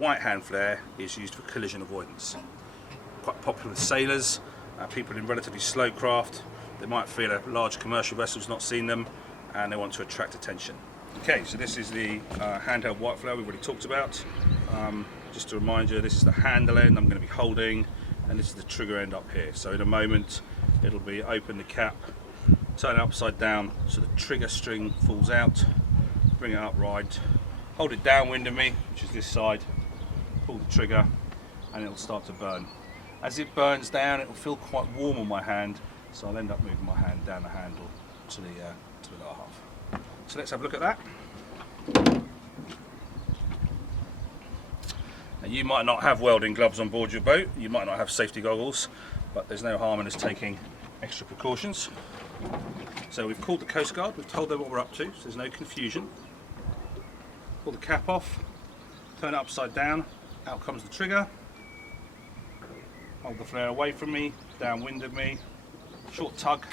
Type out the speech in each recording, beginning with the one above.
white hand flare is used for collision avoidance. Quite popular with sailors, people in relatively slow craft. They might feel a large commercial vessel's not seen them and they want to attract attention. Okay, so this is the handheld white flare we've already talked about. Just to remind you, this is the handle end I'm going to be holding, and this is the trigger end up here. So in a moment it'll be open the cap, turn it upside down so the trigger string falls out, bring it upright, hold it downwind of me, which is this side, pull the trigger and it'll start to burn. As it burns down, it will feel quite warm on my hand, so I'll end up moving my hand down the handle to the lower half. So let's have a look at that. Now, you might not have welding gloves on board your boat, you might not have safety goggles, but there's no harm in us taking extra precautions. So we've called the Coast Guard, we've told them what we're up to, so there's no confusion. Pull the cap off, turn it upside down, out comes the trigger. Hold the flare away from me, downwind of me, short tug.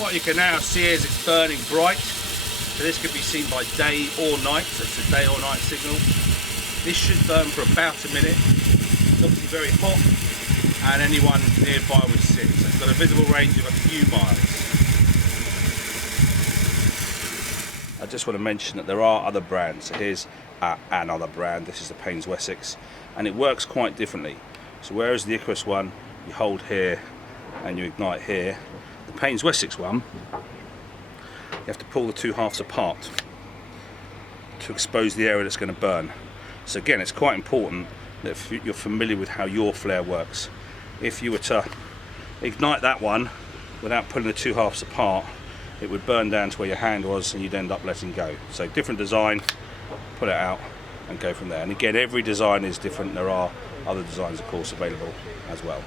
What you can now see is it's burning bright, so this could be seen by day or night, so it's a day or night signal. This should burn for about a minute. It's obviously very hot and anyone nearby would see it, so it's got a visible range of a few miles. I just want to mention that there are other brands. So here's another brand, this is the Payne's Wessex, and it works quite differently. So whereas the Icarus one you hold here and you ignite here, the Payne's Wessex one you have to pull the two halves apart to expose the area that's going to burn. So again, it's quite important that if you're familiar with how your flare works. If you were to ignite that one without pulling the two halves apart, it would burn down to where your hand was and you'd end up letting go. So different design, pull it out and go from there. And again, every design is different. There are other designs of course available as well.